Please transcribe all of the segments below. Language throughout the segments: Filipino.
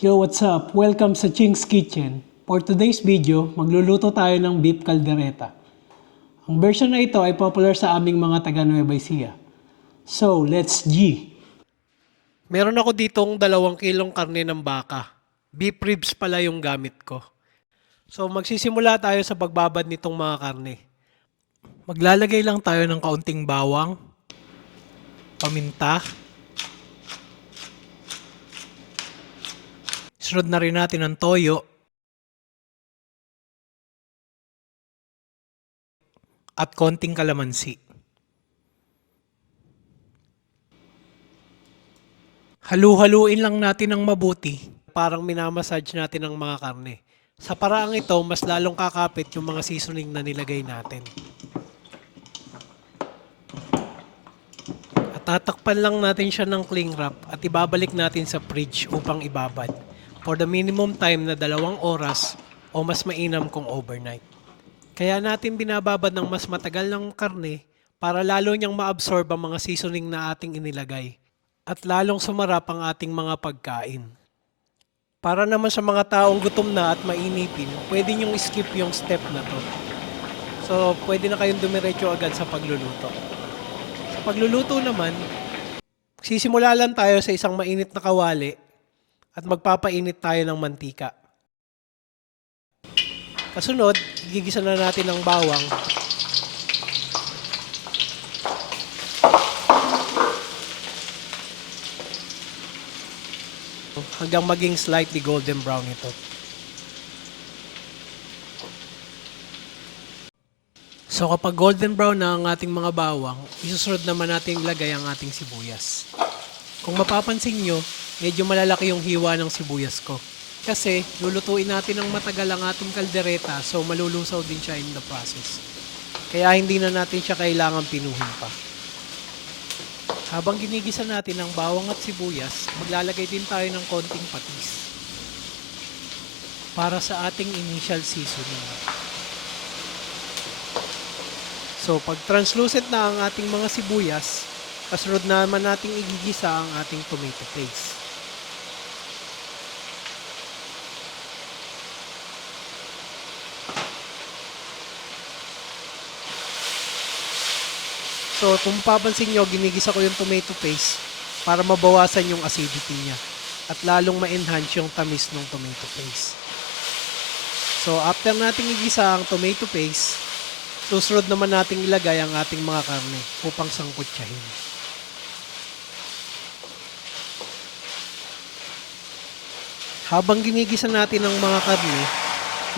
Yo, what's up? Welcome sa Ching's Kitchen. For today's video, magluluto tayo ng beef caldereta. Ang version na ito ay popular sa aming mga taga Nueva Ecija. So, let's G! Meron ako ditong dalawang kilong karne ng baka. Beef ribs pala yung gamit ko. So, magsisimula tayo sa pagbabad nitong mga karne. Maglalagay lang tayo ng kaunting bawang, paminta, Sunod na rin natin ang toyo. At konting kalamansi. Halu-haluin lang natin ng mabuti. Parang minamassage natin ang mga karne. Sa paraang ito, mas lalong kakapit yung mga seasoning na nilagay natin. At tatakpan lang natin siya ng cling wrap at ibabalik natin sa fridge upang ibabad for the minimum time na dalawang oras o mas mainam kung overnight. Kaya natin binababad ng mas matagal ng karne para lalo niyang maabsorb ang mga seasoning na ating inilagay at lalong sumarap ang ating mga pagkain. Para naman sa mga taong gutom na at mainipin, pwede niyong skip yung step na to. So, pwede na kayong dumiretso agad sa pagluluto. Sa pagluluto naman, sisimula lang tayo sa isang mainit na kawali at magpapainit tayo ng mantika. Kasunod, gigisa na natin ng bawang. Hanggang maging slightly golden brown ito. So kapag golden brown na ang ating mga bawang, isusunod naman natin ilagay ang ating sibuyas. Kung mapapansin nyo, medyo malalaki yung hiwa ng sibuyas ko. Kasi lulutuin natin ng matagal ang ating kaldereta so malulusaw din siya in the process. Kaya hindi na natin siya kailangan pinuhin pa. Habang ginigisa natin ang bawang at sibuyas, maglalagay din tayo ng konting patis. Para sa ating initial seasoning. So pag translucent na ang ating mga sibuyas, kasunod naman nating igigisa ang ating tomato paste. So, kung papansin nyo, ginigisa ko yung tomato paste para mabawasan yung acidity niya at lalong ma-enhance yung tamis ng tomato paste. So, after nating igisa ang tomato paste, susunod naman nating ilagay ang ating mga karne upang sangkutsahin. Habang ginigisa natin ang mga karne,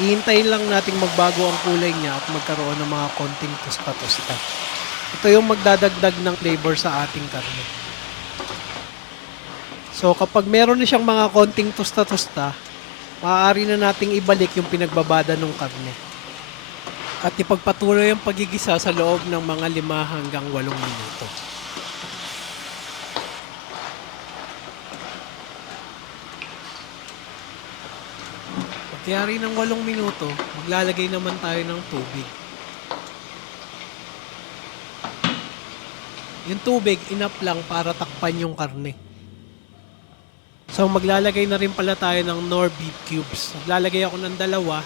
hihintayin lang nating magbago ang kulay niya at magkaroon ng mga konting tusta-tusta. Ito yung magdadagdag ng flavor sa ating karne. So kapag meron na siyang mga konting tusta-tusta, maaari na nating ibalik yung pinagbabada ng karne. At ipagpatuloy ang pagigisa sa loob ng mga 5 hanggang 8 minuto. Pagkayari ng 8 minuto, maglalagay naman tayo ng tubig. Yung tubig, enough lang para takpan yung karne. So maglalagay na rin pala tayo ng nor beef cubes. Maglalagay ako ng dalawa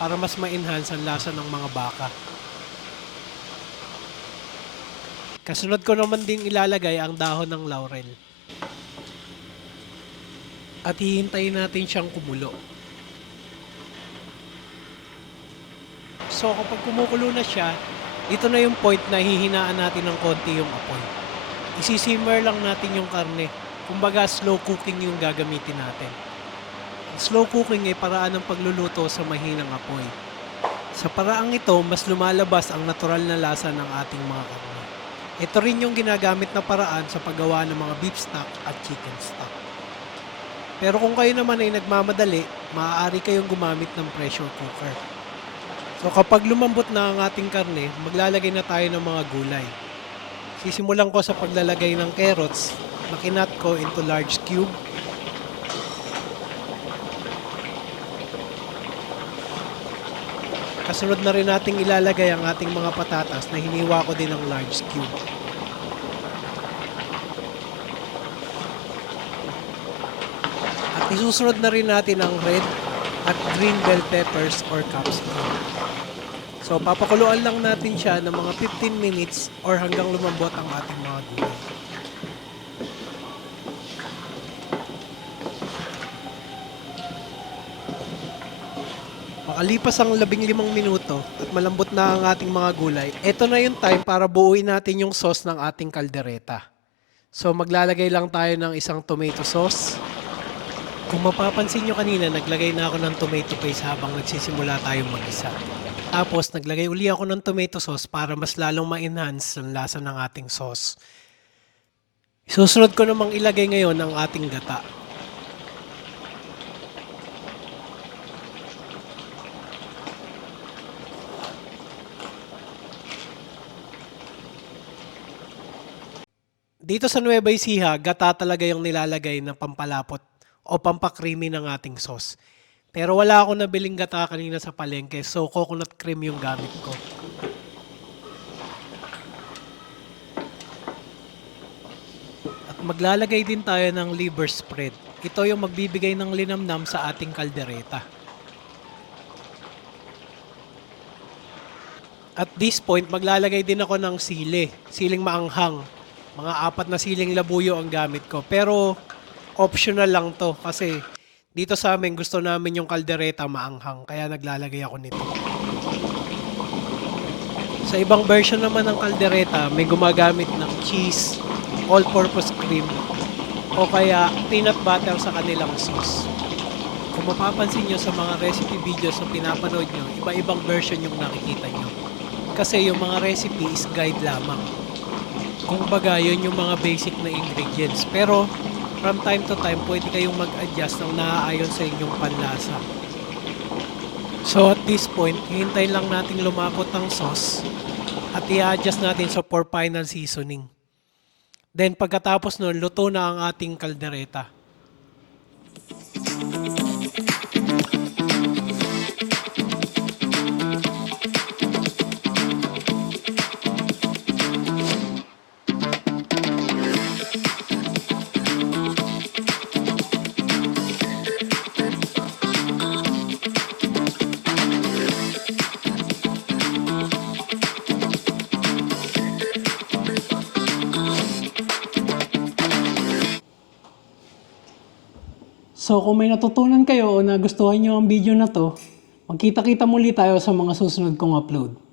para mas ma-enhance ang lasa ng mga baka. Kasunod ko naman ding ilalagay ang dahon ng laurel. At hihintayin natin siyang kumulo. So kapag kumukulo na siya, ito na yung point na hihinaan natin ng konti yung apoy. Isisimmer lang natin yung karne. Kumbaga slow cooking yung gagamitin natin. Slow cooking ay paraan ng pagluluto sa mahinang apoy. Sa paraang ito, mas lumalabas ang natural na lasa ng ating mga karne. Ito rin yung ginagamit na paraan sa paggawa ng mga beef stock at chicken stock. Pero kung kayo naman ay nagmamadali, maaari kayong gumamit ng pressure cooker. So kapag lumambot na ang ating karne, maglalagay na tayo ng mga gulay. Sisimulan ko sa paglalagay ng carrots na kinat ko into large cube. Kasunod na rin nating ilalagay ang ating mga patatas na hiniwa ko din ng large cube. At isusunod na rin natin ang red at green bell peppers or capsicum. So, papakuluan lang natin siya ng mga 15 minutes or hanggang lumambot ang ating mga gulay. Makalipas ang labing limang minuto at malambot na ang ating mga gulay, ito na yung time para buuin natin yung sauce ng ating kaldereta. So maglalagay lang tayo ng isang tomato sauce. Kung mapapansin nyo kanina, naglagay na ako ng tomato paste habang nagsisimula tayong mag-isa. Tapos naglagay uli ako ng tomato sauce para mas lalong ma-enhance ang lasa ng ating sauce. Susunod ko namang ilagay ngayon ang ating gata. Dito sa Nueva Ecija, gata talaga yung nilalagay na pampalapot o pampakrimi ng ating sauce. Pero wala ako nabiling gata kanina sa palengke, so coconut cream yung gamit ko. At maglalagay din tayo ng liver spread. Ito yung magbibigay ng linamnam sa ating kaldereta. At this point, maglalagay din ako ng sili. Siling maanghang. Mga apat na siling labuyo ang gamit ko. Pero optional lang to kasi dito sa amin gusto namin yung kaldereta maanghang. Kaya naglalagay ako nito. Sa ibang version naman ng kaldereta, may gumagamit ng cheese, all-purpose cream, o kaya peanut butter sa kanilang sauce. Kung mapapansin nyo sa mga recipe videos na pinapanood nyo, iba-ibang version yung nakikita nyo. Kasi yung mga recipe is guide lamang. Kung baga, yun yung mga basic na ingredients. Pero, from time to time, pwede kayong mag-adjust ng naaayon sa inyong panlasa. So, at this point, hintayin lang natin lumapot ang sauce at i-adjust natin sa for final seasoning. Then, pagkatapos nun, luto na ang ating kaldereta. So kung may natutunan kayo o nagustuhan nyo ang video na to, magkita-kita muli tayo sa mga susunod kong upload.